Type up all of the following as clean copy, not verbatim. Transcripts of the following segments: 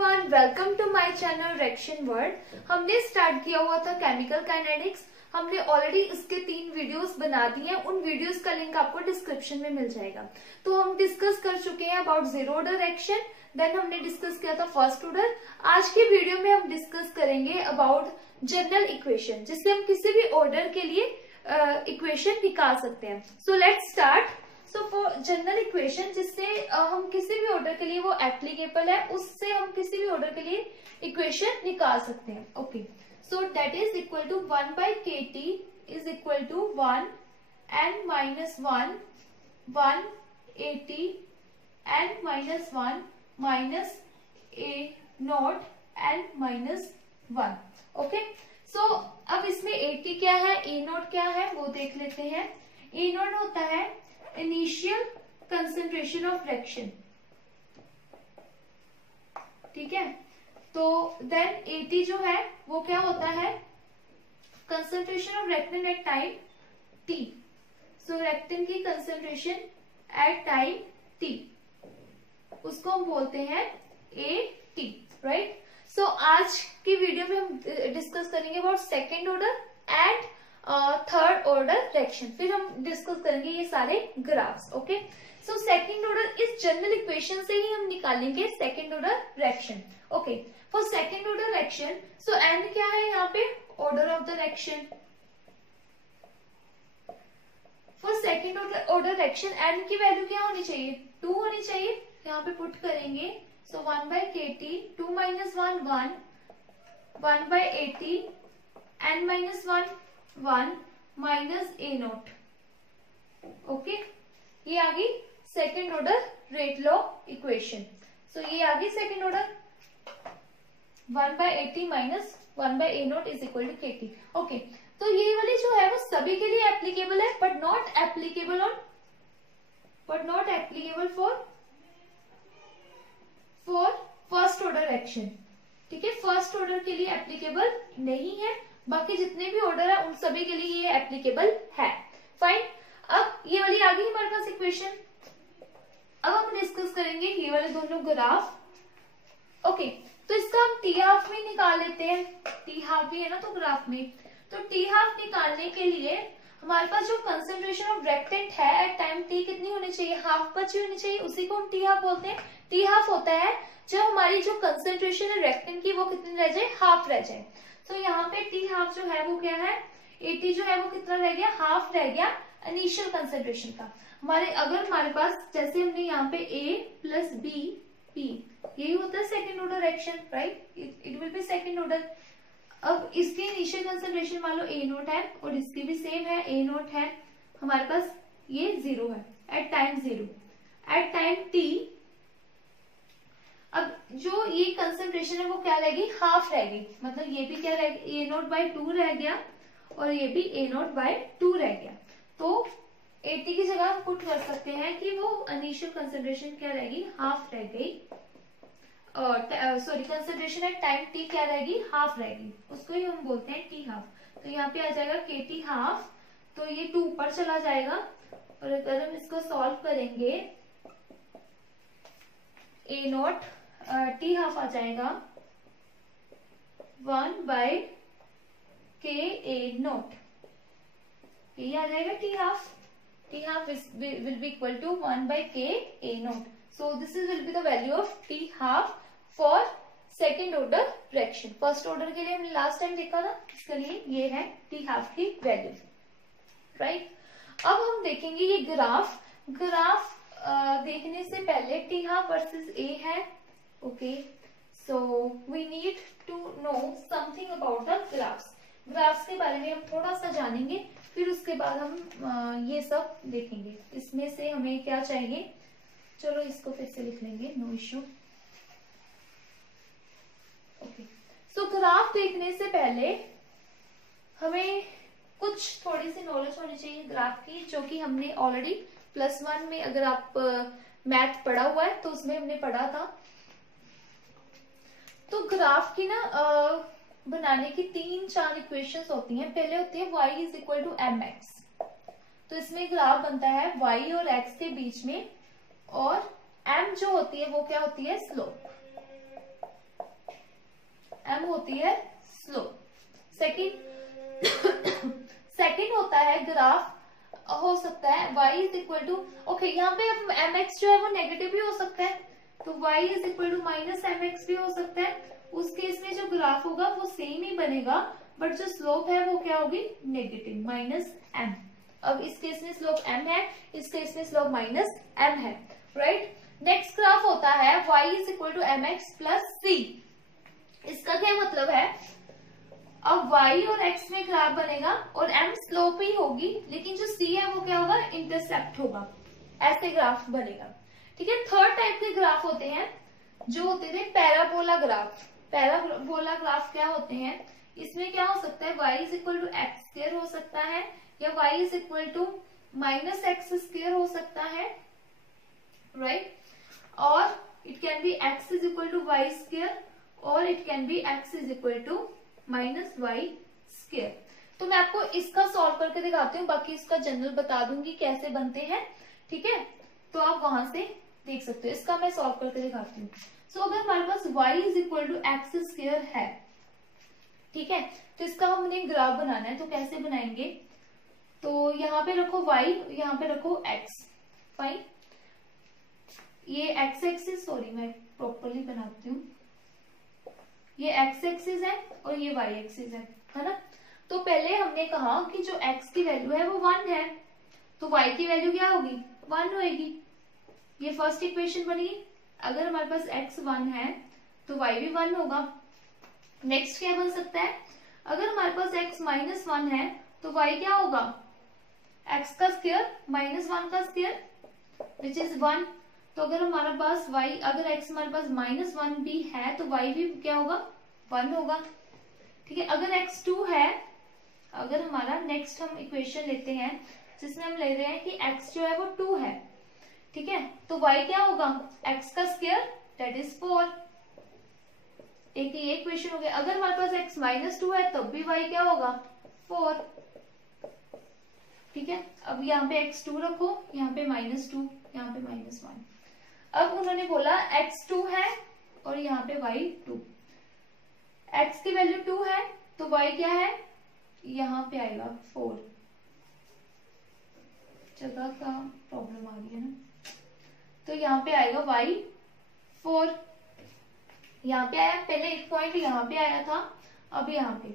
Everyone, welcome to my channel reaction world. हमने स्टार्ट किया हुआ था केमिकल काइनेटिक्स। हमने ऑलरेडी इसके 3 वीडियोस बना दिए हैं। उन वीडियोस का लिंक आपको डिस्क्रिप्शन में मिल जाएगा। तो हम डिस्कस कर चुके हैं about zero order reaction, then हमने डिस्कस किया था फर्स्ट ऑर्डर। आज की वीडियो में हम डिस्कस करेंगे अबाउट जनरल इक्वेशन, जिससे हम किसी भी ऑर्डर के लिए इक्वेशन निकाल सकते हैं। So let's start. So for general equation, जिससे हम किसी भी ऑर्डर के लिए वो एप्लीकेबल है, उससे हम किसी भी ऑर्डर के लिए इक्वेशन निकाल सकते हैं। Okay, so that is equal to 1 by kt is equal to 1 n minus 1 1 at n minus 1 minus a naught n minus 1। Okay, सो अब इसमें at क्या है, a naught क्या है, वो देख लेते हैं। a naught होता है इनिशियल कंसेंट्रेशन ऑफ रिएक्शन, ठीक है। तो देन एटी जो है वो क्या होता है, concentration of reactant eight time T. So reactant की कंसेंट्रेशन एट टाइम टी, उसको हम बोलते हैं ए टी, राइट। सो आज की वीडियो में हम डिस्कस करेंगे about second order and third order reaction. फिर हम डिस्कस करेंगे ये सारे graphs. Okay, so second order इस जनरल इक्वेशन से ही हम निकालेंगे second order reaction. Okay, for second order reaction, so n क्या है यहाँ पे, order of the reaction. For second order reaction n की वैल्यू क्या होनी चाहिए, 2 होनी चाहिए। यहाँ पे पुट करेंगे। सो 1 by kt 2 minus 1 1 1 by at n minus 1 1 minus A naught. Okay, ये आ गई second order rate law equation. So ये आ गई second order 1 by at minus 1 by A naught is equal to kt। Okay, तो ये वाली जो है वो सभी के लिए एप्लीकेबल है, but not applicable for first order reaction, ठीक है। फर्स्ट ऑर्डर के लिए एप्लीकेबल नहीं है, बाकी जितने भी ऑर्डर है उन सभी के लिए ये एप्लीकेबल है। फाइन, अब ये वाली आ गई हमारे पास इक्वेशन। अब हम डिस्कस करेंगे ये वाले दोनों ग्राफ। ओके, तो इसका हम टी हाफ में निकाल लेते हैं। टी हाफ भी है ना तो ग्राफ में, तो टी हाफ निकालने के लिए हमारे पास जो कंसेंट्रेशन ऑफ रिएक्टेंट है एट टाइम टी कितनी होनी चाहिए, हाफ बची होनी चाहिए, उसी को हम टी हाफ बोलते हैं। टी हाफ होता है जब हमारी जो कंसेंट्रेशन है रिएक्टेंट की वो कितनी रह जाए, हाफ रह जाए। तो यहाँ पे टी हाफ जो है वो क्या है, एटी जो है वो कितना रह गया, हाफ रह गया इनिशियल कंसेंट्रेशन का। अगर हमारे पास जैसे हमने यहाँ पे ए प्लस बी पी, यही होता है second order reaction, right. It will be second order. अब इसकी इनिशियल कंसेंट्रेशन मान लो ए नोट है और इसकी भी सेम है, ए नोट है। हमारे पास ये 0 है at time 0, at time t. अब जो ये कंसेंट्रेशन है वो क्या रहेगी, हाफ रहेगी। मतलब ये भी क्या रहेगी, ए नोट बाय 2 रह गया और ये भी ए नोट बाय 2 रह गया। तो 80 की जगह हम पुट कर सकते हैं कि वो इनिशियल कंसेंट्रेशन क्या रहेगी, हाफ रह गई। Sorry, concentration at time t क्या रहेगी, हाफ रहेगी, उसको ही हम बोलते हैं टी हाफ। तो यहाँ पे आ जाएगा के टी हाफ, तो ये 2 ऊपर चला जाएगा। और अगर हम इसको सॉल्व करेंगे, ए नोट टी हाफ आ जाएगा 1 by के ए नोट, ये आ जाएगा T half. T half will be equal to 1 by k A naught. So this is will be the value of t half for second order reaction. First order के लिए हमने last time देखा था, इसके लिए ये है टी हाफ की वैल्यू, राइट। अब हम देखेंगे ये ग्राफ देखने से पहले टी हाफ वर्सेस ए है। Okay, so we need to know something about the graphs के बारे में हम थोड़ा सा जानेंगे, फिर उसके बाद हम ये सब देखेंगे। इसमें से हमें क्या चाहिए, चलो इसको फिर से लिख लेंगे, no issue. Okay, so graph देखने से पहले हमें कुछ थोड़ी सी नॉलेज होनी चाहिए ग्राफ की, जो कि हमने ऑलरेडी +1 में, अगर आप मैथ पढ़ा हुआ है तो उसमें हमने पढ़ा था। तो ग्राफ की ना बनाने की 3-4 इक्वेशंस होती हैं। पहले होती है y is equal to m x, तो इसमें ग्राफ बनता है y और x के बीच में, और m जो होती है वो क्या होती है, स्लोप। होती है स्लोप। सेकंड होता है ग्राफ हो सकता है y is equal to, okay यहाँ पे अब mx जो है वो नेगेटिव भी हो सकता है, तो y is equal to minus mx भी हो सकता है। उस केस में जो ग्राफ होगा वो सेम ही बनेगा, बट जो स्लोप है वो क्या होगी, नेगेटिव माइनस m। अब इस केस में स्लोप m है, इस केस में स्लोप माइनस m है, राइट। नेक्स्ट ग्राफ होता है y is equal to mx plus c। इसका क्या मतलब है, अब y और x में ग्राफ बनेगा और m स्लोप ही होगी, लेकिन जो c है वो क्या होगा, इंटरसेप्ट होगा, ऐसे ग्राफ बनेगा, ठीक है। थर्ड टाइप के ग्राफ होते हैं जो होते थे पैराबोला ग्राफ। पैराबोला ग्राफ क्या होते हैं, इसमें क्या हो सकता है, y is equal to x square हो सकता है, या y is equal to minus x square हो सकता है, राइट। और it can be x is equal to y square, और it can be x is equal to minus y square. तो मैं आपको इसका सॉल्व करके दिखाती हूँ, बाकी इसका जनरल बता दूंगी कैसे बनते हैं, ठीक है। तो आप वहां से देख सकते हो, इसका मैं सॉल्व करके दिखाती हूँ। सो अगर हमारे पास y is equal to x square है, ठीक है, तो इसका हमने ग्राफ बनाना है, तो कैसे बनाएंगे, तो यहाँ पे रखो y, यहाँ पे रखो x, फाइन। ये x एक्सिस, सॉरी मैं प्रॉपरली बनाती हूँ, ये x एक्सिस है और ये y एक्सिस है ना। तो पहले हमने कहा कि जो x की वैल्यू है वो 1 है, तो y की वैल्यू क्या होगी, 1 होगी। ये फर्स्ट इक्वेशन बनी। अगर हमारे पास x 1 है तो y भी 1 होगा। नेक्स्ट क्या बन सकता है, अगर हमारे पास x माइनस 1 है तो y क्या होगा, x का स्क्वायर माइनस 1 का स्क्वायर विच इज 1। तो अगर हमारे पास y, अगर x हमारे पास माइनस 1 भी है तो y भी क्या होगा, 1 होगा, ठीक है। अगर x 2 है, अगर हमारा नेक्स्ट हम इक्वेशन लेते हैं जिसमें हम ले रहे हैं कि x जो है वो 2 है, ठीक है, तो y क्या होगा, x का स्क्वायर दैट इज 4। एक ये इक्वेशन हो गया। अगर हमारे पास x माइनस 2 है तब भी y क्या होगा, 4, ठीक है। अब यहाँ पे x2 रखो, यहाँ पे -2, यहाँ पे -1। अब उन्होंने बोला x2 है और यहाँ पे y2, x की वैल्यू 2 है तो y क्या है, यहाँ पे आएगा 4। जगह का प्रॉब्लम आ रही है ना, तो यहाँ पे आएगा y 4। यहाँ पे आया, पहले एक पॉइंट यहाँ पे आया था, अब यहाँ पे,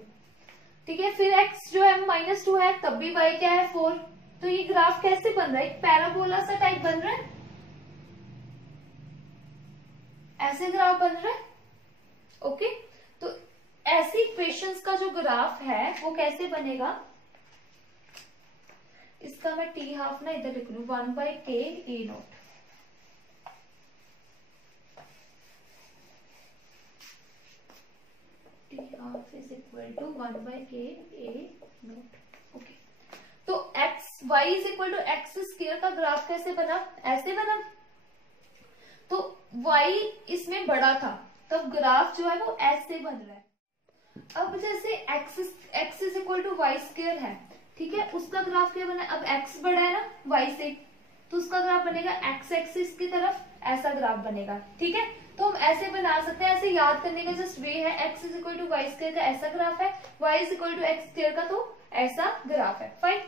ठीक है। फिर x जो है -2 है तब भी y क्या है, 4। तो ये ग्राफ कैसे बन रहा है, एक पैराबोला सा टाइप बन रहा है, ऐसे ग्राफ बन रहा है, ओके। तो ऐसी इक्वेशंस का जो ग्राफ है वो कैसे बनेगा, इसका मैं t हाफ ना इधर लिख लू, 1/k a0, t half is equal to 1/k a0, okay. तो y is equal to x square का ग्राफ कैसे बना, ऐसे बना। तो y इसमें बड़ा था तब ग्राफ जो है वो ऐसे बन रहा है। अब जैसे x is equal to y square है, ठीक है, उसका ग्राफ क्या बना, अब x बड़ा है ना y से, तो उसका ग्राफ बनेगा x एक्सिस की तरफ, ऐसा ग्राफ बनेगा, ठीक है। तो हम ऐसे बना सकते हैं, ऐसे याद करने का जस्ट वे है, x is equal to y square का ऐसा ग्राफ है, y is equal to x square का तो ऐसा ग्राफ है, फाइन।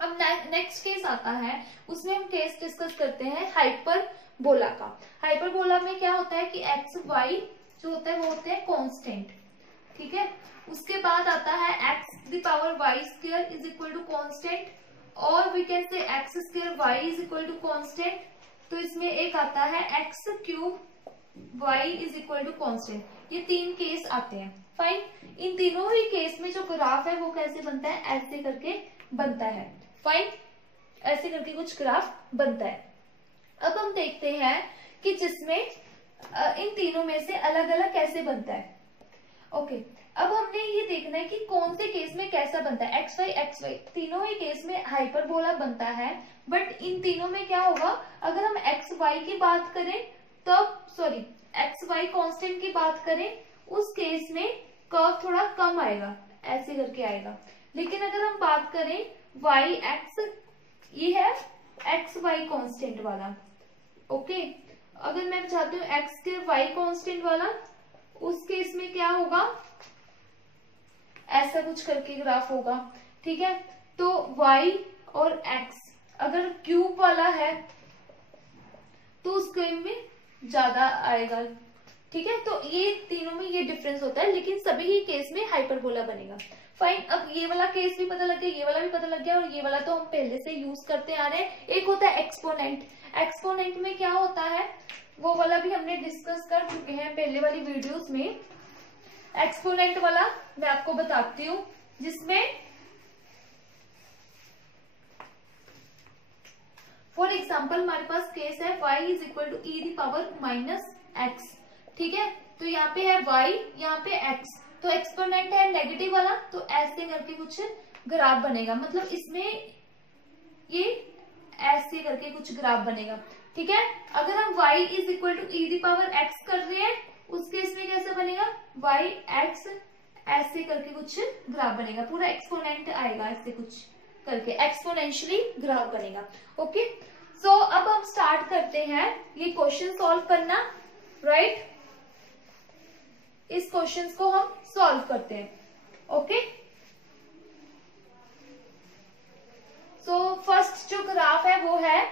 अब नेक्स्ट केस आता है, उसमें हम केस डिस्कस करते हैं हाइपरबोला का। हाइपरबोला में क्या होता है कि एक्स वाई जो होता है वो होते हैं कांस्टेंट, ठीक है। उसके बाद आता है x the power y square is equal to constant, और we can say x square y is equal to constant. तो इसमें एक आता है x cube y is equal to constant. ये 3 केस आते हैं, फाइन। इन तीनों ही केस में जो ग्राफ है वो कैसे बनता है, ऐसे करके बनता है, फाइन, ऐसे करके कुछ ग्राफ बनता है। अब हम देखते हैं कि जिसमें इन तीनों में से अलग अलग कैसे बनता है, ओके। अब हमने ये देखना है कि कौन से केस में कैसा बनता है, एक्स वाई तीनों ही केस में हाइपरबोला बनता है, बट इन तीनों में क्या होगा, अगर हम एक्स वाई की बात करें तब, सॉरी एक्स वाई कांस्टेंट की बात करें, उस केस में कर्व थोड़ा कम आएगा, ऐसे करके आएगा। लेकिन अगर हम बात करें वाई एक्स, ये है एक्स वाई कांस्टेंट वाला, ओके। अगर मैं चाहती हूँ एक्स के वाई कांस्टेंट वाला, उस केस में क्या होगा, ऐसा कुछ करके ग्राफ होगा, ठीक है। तो y और x अगर क्यूब वाला है तो उस केस में ज्यादा आएगा, ठीक है। तो ये तीनों में ये डिफरेंस होता है, लेकिन सभी ही केस में हाइपरबोला बनेगा। फाइन, अब ये वाला केस भी पता लग गया, ये वाला भी पता लग गया, और ये वाला तो हम पहले से यूज करते आ रहे हैं। एक होता है एक्सपोनेंट। एक्सपोनेंट में क्या होता है वो वाला भी हमने डिस्कस कर चुके हैं पहले वाली वीडियोस में। एक्सपोनेंट वाला मैं आपको बताती हूँ, जिसमें फॉर एग्जाम्पल हमारे पास केस है y is equal to e the power minus x, ठीक है। तो यहाँ पे है y, यहाँ पे x, तो एक्सपोनेंट है नेगेटिव वाला, तो ऐसे करके कुछ ग्राफ बनेगा, मतलब इसमें ये ऐसे करके कुछ ग्राफ बनेगा, ठीक है। अगर हम y is equal to e the power x कर रहे हैं, उस केस में कैसे बनेगा, y x ऐसे करके कुछ ग्राफ बनेगा, पूरा एक्सपोनेंट आएगा, ऐसे कुछ करके एक्सपोनेंशियली ग्राफ बनेगा। ओके, सो अब हम स्टार्ट करते हैं ये क्वेश्चन सॉल्व करना, राइट। इस क्वेश्चंस को हम सॉल्व करते हैं। ओके, सो फर्स्ट जो ग्राफ है वो है,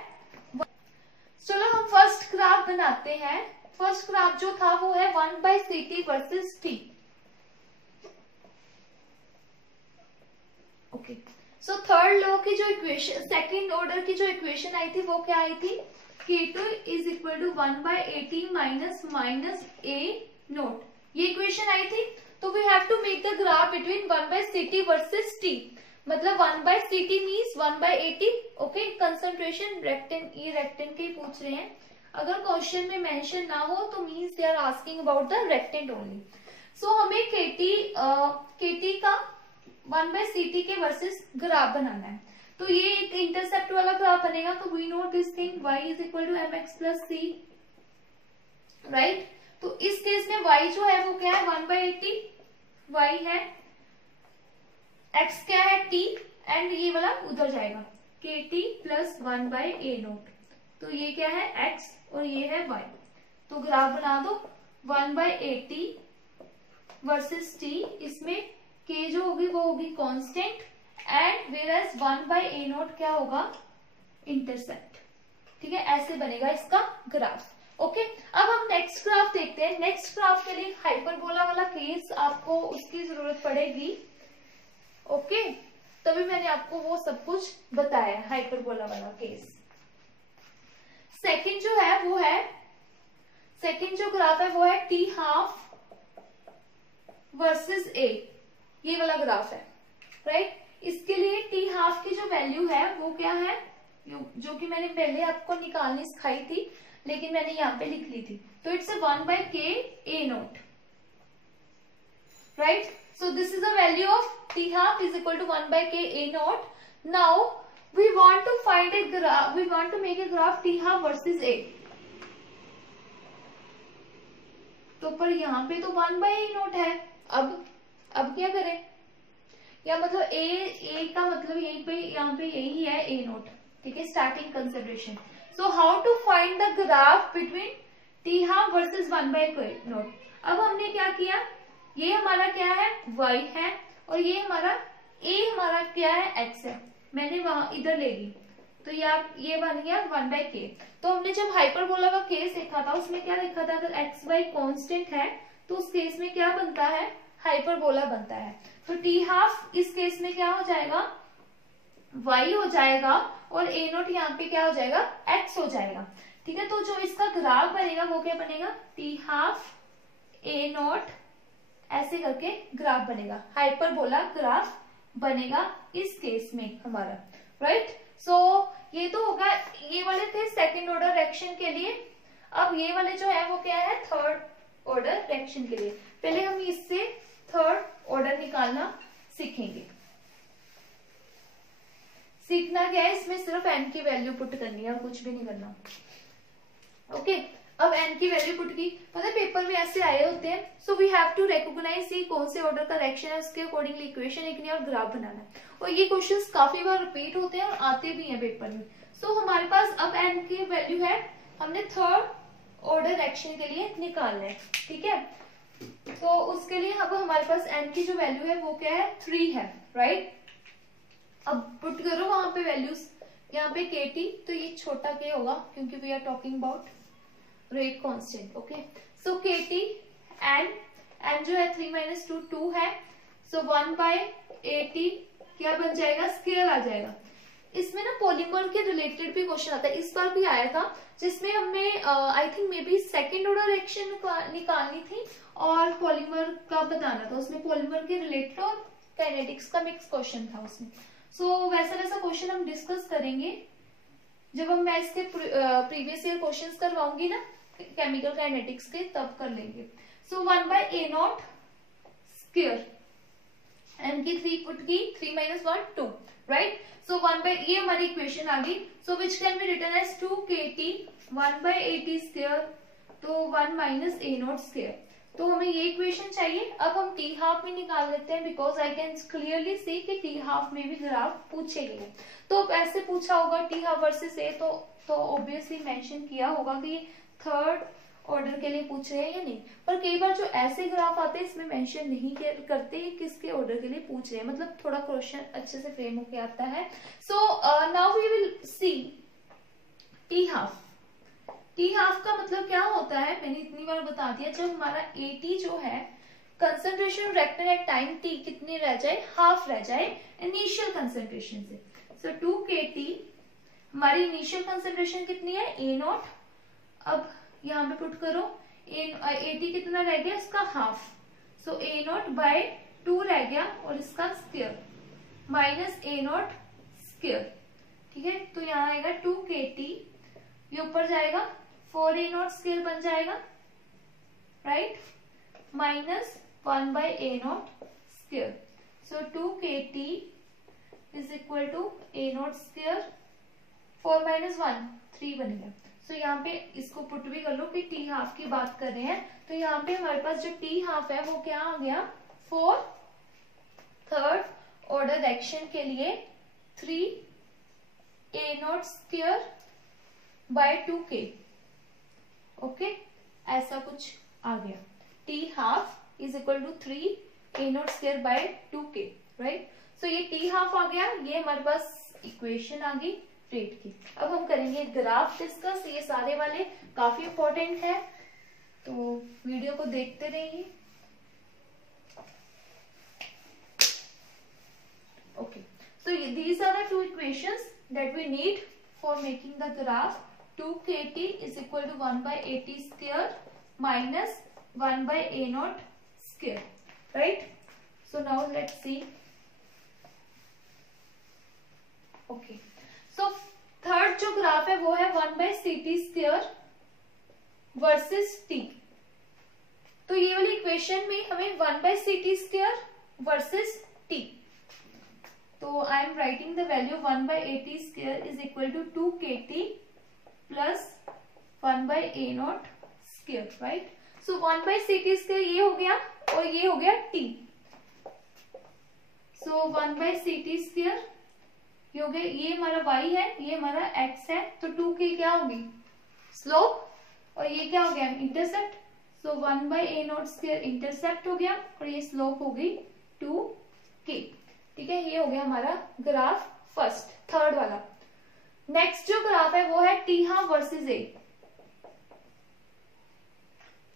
चलो हम फर्स्ट ग्राफ बनाते हैं। फर्स्ट ग्राफ जो था वो है 1/ct versus t। Okay, so third law की जो इक्वेशन, सेकेंड ऑर्डर की जो इक्वेशन आई थी वो क्या आई थी, K2 is equal to 1/AT minus A naught, ये इक्वेशन आई थी। तो we have to make the graph between 1/ct versus t, मतलब 1/ct means 1/AT। Okay, concentration रेक्टेन, ये रेक्टेन के ही पूछ रहे हैं, अगर क्वेश्चन में मेंशन ना हो तो means they are asking about the reactant only. So हमें KT का 1/ct के वर्सेस ग्राफ बनाना है, तो ये एक इंटरसेप्ट वाला ग्राफ बनेगा। तो we know this thing, y is equal to mx plus c, right. तो इस केस में y जो है वो क्या है, 1/80 y है, x क्या है t, एंड ये वाला उधर जाएगा kt प्लस 1/a नोट, तो ये क्या है x और ये है y। तो ग्राफ बना दो 1/80 वर्सेस t, इसमें k जो होगी वो होगी constant, and whereas 1/a note क्या होगा, इंटरसेप्ट, ठीक है। ऐसे बनेगा इसका ग्राफ। ओके, अब हम नेक्स्ट ग्राफ देखते हैं। नेक्स्ट ग्राफ के लिए हाइपरबोला वाला केस आपको उसकी जरूरत पड़ेगी। ओके, तभी मैंने आपको वो सब कुछ बताया, हाइपरबोला वाला केस। सेकंड जो है वो है, सेकंड जो ग्राफ है वो है t हाफ वर्सेस a, ये वाला ग्राफ है, राइट। इसके लिए t हाफ की जो वैल्यू है वो क्या है, जो कि मैंने पहले आपको निकालनी सिखाई थी, लेकिन मैंने यहाँ पे लिख ली थी। तो it's 1/k a naught, right. So this is the value of t half is equal to 1/k a naught. Now we want to find a graph, we want to make a graph t half versus a। तो पर यहाँ पे तो 1/a note है, अब क्या करें, या मतलब a का मतलब यही पे, यहाँ पे यही है a नोट, ठीक है, starting consideration. So how to find the graph between t half versus 1/k naught. अब हमने क्या किया, ये हमारा क्या है y है, और ये हमारा a हमारा क्या है x है, मैंने वहां इधर ले ली, तो ये बन गया 1/k। तो हमने जब हाइपरबोला का केस देखा था उसमें क्या देखा था, अगर x y कांस्टेंट है तो उस केस में क्या बनता है, हाइपरबोला बनता है। तो t हाफ इस केस में क्या हो जाएगा, y हो जाएगा, और a नोट यहाँ पे क्या हो जाएगा, x हो जाएगा, ठीक है। तो जो इसका ग्राफ बनेगा वो क्या बनेगा, t हाफ a नोट, ऐसे करके ग्राफ बनेगा, हाइपरबोला ग्राफ बनेगा इस केस में हमारा, राइट। सो ये तो होगा, ये वाले थे सेकंड ऑर्डर रिएक्शन के लिए। अब ये वाले जो है वो क्या है, थर्ड ऑर्डर रिएक्शन के लिए। पहले हम इससे थर्ड ऑर्डर निकालना सीखेंगे। सीखना क्या है, इसमें सिर्फ n की वैल्यू पुट करनी है, कुछ भी नहीं करना। ओके, अब n की वैल्यू पुट की, पता है पेपर में ऐसे आए होते हैं। So we have to recognise see कौन से ऑर्डर का रिएक्शन है, उसके अकॉर्डिंगली इक्वेशन लिखनी है और ग्राफ बनाना है। और ये क्वेश्चंस काफी बार रिपीट होते हैं और आते भी हैं पेपर में। सो हमारे पास अब n की वैल्यू है, हमने थर्ड ऑर्डर रिएक्शन के लिए निकालना है, ठीक है। तो उसके लिए अब हमारे पास n की जो वैल्यू है वो क्या है 3 है, राइट। अब पुट करो वहां पे वैल्यूज, यहाँ पे kt, तो ये छोटा k होगा क्योंकि we are talking about rate constant, okay. So kt n जो है 3 - 2 2 है, सो 1/80 क्या बन जाएगा, स्क्वायर आ जाएगा। इसमें ना पॉलीमर के रिलेटेड भी क्वेश्चन आता है, इस बार भी आया था, जिसमें हमें I think may be second order reaction निकालनी थी और पॉलीमर का बताना था। उसमें पॉलीमर के रिलेटेड और काइनेटिक्स का मिक्स क्वेश्चन था उसमें। सो वैसा वैसा क्वेश्चन हम डिस्कस करेंगे जब मैं इसके प्रीवियस ईयर क्वेश्चंस करवाऊंगी ना केमिकल काइनेटिक्स के, तब कर लेंगे। सो 1/A0 स्क्वायर, n की 3 पुट की, 3 - 1 2, राइट। सो 1/, ये हमारी इक्वेशन आ गई। So which can be written as 2kt 1/80 square, तो 1 - A0 स्क्वायर। तो हमें ये इक्वेशन चाहिए। अब हम टी हाफ में निकाल लेते हैं, because I can clearly see कि टी हाफ में भी ग्राफ पूछे गए। तो ऐसे पूछा होगा टी हाफ वर्सेस ए, तो ऑब्वियसली मेंशन किया होगा कि थर्ड ऑर्डर के लिए पूछ रहे हैं या नहीं। पर कई बार जो ऐसे ग्राफ आते हैं इसमें मेंशन नहीं करते किसके ऑर्डर के लिए पूछ रहे हैं, मतलब थोड़ा क्वेश्चन अच्छे से फ्रेम होके आता है। So now we will see T half. T half का मतलब क्या होता है, मैंने इतनी बार बता दिया, जब हमारा AT जो है concentration reactant at time t कितनी रह जाए, हाफ रह जाए इनिशियल कंसंट्रेशन से। सो 2kt हमारी इनिशियल कंसंट्रेशन कितनी है, A0। अब यहाँ पे पुट करो, AT कितना रह गया, इसका हाफ। सो A0/2 रह गया और इसका स्क्वायर माइनस A0 स्क्वायर, ठीक है। तो यहाँ आएगा 2kt, ये ऊपर जाएगा 4A0 स्क्वायर बन जाएगा, right, minus 1/A0 square. So 2kt is equal to A0 square, 4 - 1 3 बन गया। सो यहाँ पे इसको पुट भी कर लो कि टी हाफ की बात कर रहे हैं। तो यहाँ पे हमारे पास जो टी हाफ है वो क्या आ गया, 4 थर्ड ऑर्डर रिएक्शन के लिए 3A0 square by 2k, okay, ऐसा कुछ आ गया। T half is equal to 3A0 square by 2k, right. So ये टी हाफ आ गया, ये हमारे पास इक्वेशन आ गई रेट की। अब हम करेंगे ग्राफ डिस्कस, ये सारे वाले काफी इंपॉर्टेंट है, तो वीडियो को देखते रहिए। Okay, so these are the two equations that we need for making the graph. 2kt is equal to 1/80 square minus 1/A0 square, right? So now let's see. Okay, so third जो graph है वो है 1/CT square versus t। तो ये वाली equation में हमें 1/CT square versus t, तो I am writing the value 1/80 square is equal to 2kt plus 1/A0 square, right. So 1/CT square ये हो गया और ये हो गया t। सो 1/CT स्क्वायर ये हो गया, ये हमारा y है, ये हमारा x है, तो 2 की क्या होगी, स्लोप, और ये क्या हो गया, इंटरसेप्ट। सो 1/A0 स्क्वायर इंटरसेप्ट हो गया और ये स्लोप हो गई 2k, ठीक है। ये हो गया हमारा ग्राफ फर्स्ट, थर्ड वाला। नेक्स्ट जो ग्राफ है वो है T half versus A,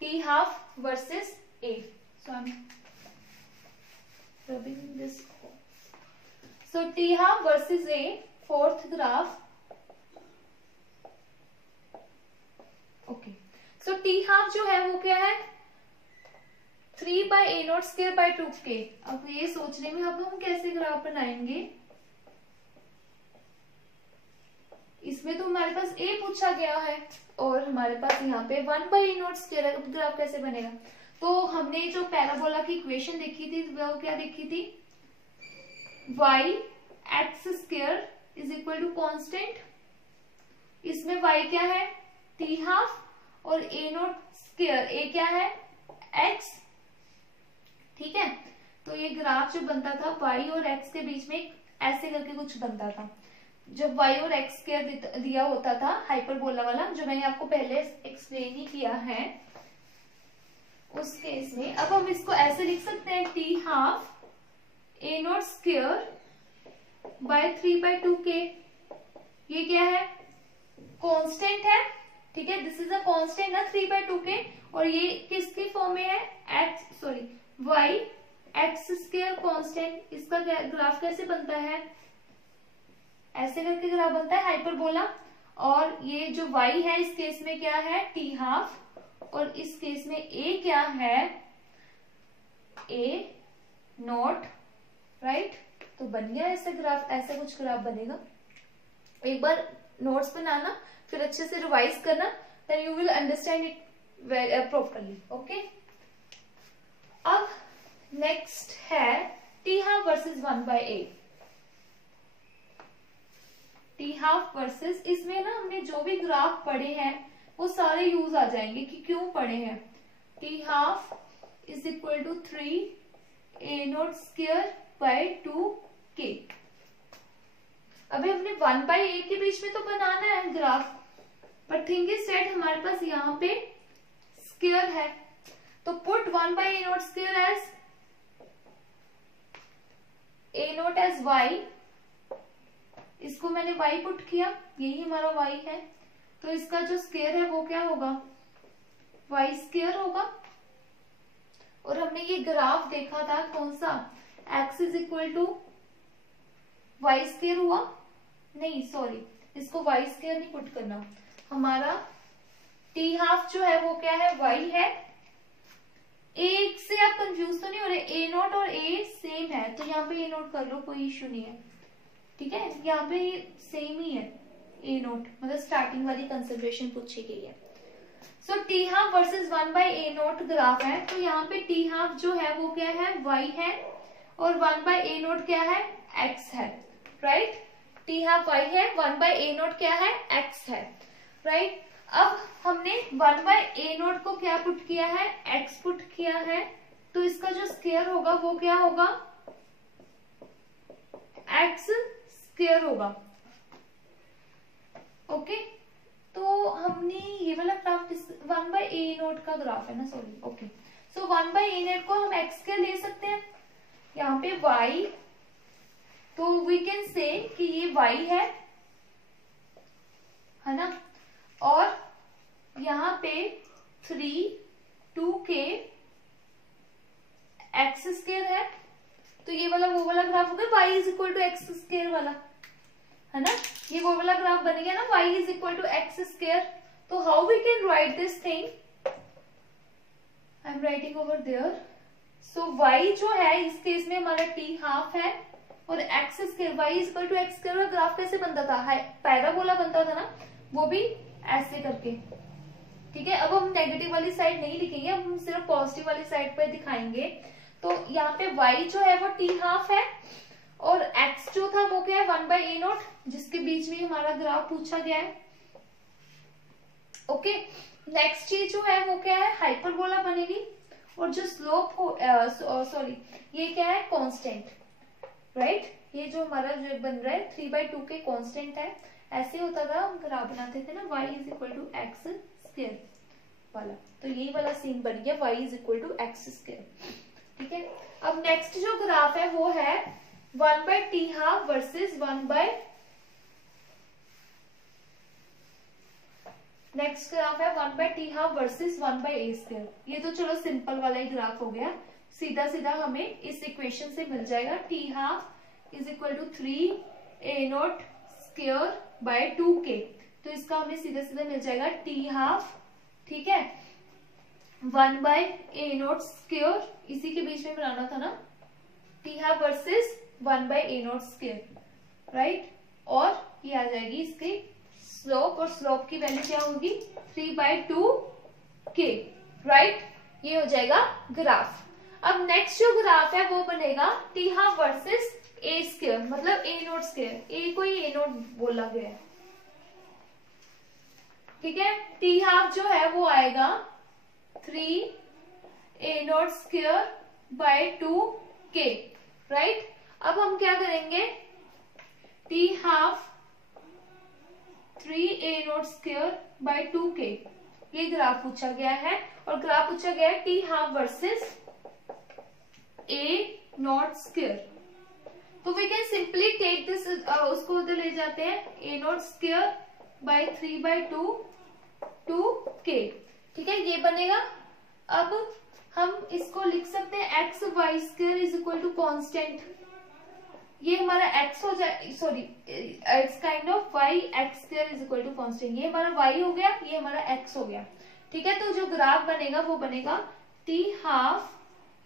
T half versus A. So I am rubbing this. So T half versus A, fourth graph. Okay. So T half जो है वो क्या है, 3/A0 स्क्वायर बाय 2k। अब ये सोच रहे हैं अब हम कैसे ग्राफ बनाएंगे, इसमें तो हमारे पास A पूछा गया है और हमारे पास यहाँ पे 1/A0 स्क्वायर है, तो ग्राफ कैसे बनेगा। तो हमने जो पैराबोला की इक्वेशन देखी थी वो क्या देखी थी, y x square is equal to constant, इसमें y क्या है t हाफ और A0 स्क्वायर, a क्या है x, ठीक है। तो ये ग्राफ जो बनता था y और x के बीच में ऐसे करके कुछ बनता था, जब y और x स्क्वायर दिया होता था हाइपरबोला वाला, जो मैंने आपको पहले एक्सप्लेन ही किया है। उस केस में अब हम इसको ऐसे लिख सकते हैं T half A naught square by 3/2k। ये क्या है? कांस्टेंट है, ठीक है, दिस इज अ कांस्टेंट ना 3/2k, और ये किसकी फॉर्म में है? y x square constant. इसका ग्राफ कैसे बनता है? ऐसे करके ग्राफ बनता है, हाइपरबोला। और ये जो y है इस केस में क्या है? टी हाफ, और इस केस में a क्या है? ए नॉट, राइट। तो बन गया ऐसे ग्राफ, ऐसा कुछ ग्राफ बनेगा। एक बार नोट्स बनाना, फिर अच्छे से रिवाइज करना, then you will understand it properly. Okay, अब नेक्स्ट है T half versus 1/8। T half versus, इसमें ना हमने जो भी ग्राफ पढ़े हैं वो सारे यूज आ जाएंगे कि क्यों पढ़े हैं। T half is equal to 3a0 square by 2k। अभी हमने 1/8 के बीच में तो बनाना है graph, but thing is set हमारे पास यहाँ पे स्क्वायर है, तो put 1/a0 square as a0 as y। इसको मैंने y पुट किया, यही हमारा y है, तो इसका जो स्क्वायर है वो क्या होगा? y स्क्वायर होगा। और हमने ये ग्राफ देखा था कौन सा? x is equal to y square हुआ, नहीं सॉरी, इसको y स्क्वायर नहीं पुट करना, हमारा टी हाफ जो है वो क्या है? y है। एक से आप कंफ्यूज तो नहीं हो रहे, ए नॉट और ए सेम है, तो यहाँ पे ए नोट कर लो, कोई इश्यू नहीं है, ठीक है। यहाँ पे सेम ही है ए नोट, मतलब स्टार्टिंग वाली कंसिडरेशन पूछी गई है। So t half versus 1/a0 graph है, तो यहाँ पे टी हाफ जो है वो क्या है? y है, और 1/a0 क्या है? x है, राइट। टी हाफ y है, 1/a0 क्या है? x है, राइट। अब हमने 1/a0 को क्या पुट किया है? x पुट किया है, तो इसका जो स्क्वायर होगा वो क्या होगा? x स्क्वायर होगा। ओके, तो हमने ये वाला ग्राफ 1/a0 का ग्राफ है ना, सॉरी। ओके, सो 1/a0 को हम x स्क्वायर ले सकते हैं, यहाँ पे y, तो वी कैन से कि ये y है ना, और यहाँ पे 3/2k x स्क्वायर है, तो ये वाला वो वाला ग्राफ हो गया y is equal to x square वाला, है ना। ये वो वाला ग्राफ बन गया ना, y is equal to x square. तो how we can write this thing? I am writing over there. So y जो है इस केस में हमारा टी हाफ है, और x square, y is equal to x square. Graph कैसे बनता था? पैराबोला बनता था ना, वो भी ऐसे करके, ठीक है। अब हम नेगेटिव वाली साइड नहीं लिखेंगे, अब हम सिर्फ पॉजिटिव वाली साइड पे दिखाएंगे। तो यहाँ पे y जो है वो टी हाफ है, और x जो था वो क्या है? 1/a0, जिसके बीच में हमारा ग्राफ पूछा गया है। ओके, नेक्स्ट चीज जो है वो क्या है? हाइपरबोला बनेगी, और जो स्लोप हो, सॉरी, ये क्या है? Constant, right. ये जो हमारा जो बन रहा है 3/2k कांस्टेंट है। ऐसे होता था, हम ग्राफ बनाते थे ना, y is equal to x square वाला, तो यही वाला सीन बन गया, y is equal to x square, ठीक है। अब नेक्स्ट जो ग्राफ है वो है 1/t half versus 1/, next graph है 1/t half versus 1/a square. ये तो चलो सिंपल वाला ही ग्राफ हो गया, सीधा सीधा हमें इस इक्वेशन से मिल जाएगा T half is equal to 3a0 square by 2k। तो इसका हमें सीधा सीधा मिल जाएगा टी हाफ, ठीक है, 1/a0 स्क्वायर, इसी के बीच में बनाना था ना, T half versus 1/a0 square, right. और ये आ जाएगी इसकी स्लोप, और स्लोप की वैल्यू क्या होगी? 3/2k, right. ये हो जाएगा ग्राफ। अब नेक्स्ट जो ग्राफ है वो बनेगा टी हाफ वर्सेस ए स्क्वायर, मतलब a0 स्क्वायर, ए को ही a0 बोला गया है, ठीक है। टी हाफ जो है वो आएगा 3a0 square by 2k, right. अब हम क्या करेंगे? T half 3a0 square by 2k, ये ग्राफ पूछा गया है, और ग्राफ पूछा गया है T half versus A naught square. तो we can simply take this, उसको उधर ले जाते हैं, ए नॉट स्क्वायर बाय 3/2 2k। ठीक है, ये बनेगा। अब हम इसको लिख सकते हैं x y square is equal to constant. ये हमारा x हो जाए, sorry it's kind of y x square is equal to constant. ये हमारा y हो गया, ये हमारा x हो गया। ठीक है, तो जो ग्राफ बनेगा वो बनेगा t हाफ,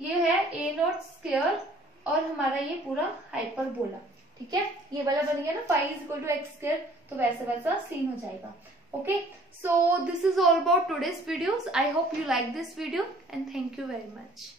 ये है a नॉट स्क्वायर और हमारा ये पूरा हाइपरबोला। ठीक है, ये वाला बन गया ना phi is equal to x square, तो वैसा वैसा सीन हो जाएगा। Okay, so this is all about today's videos. I hope you like this video and thank you very much.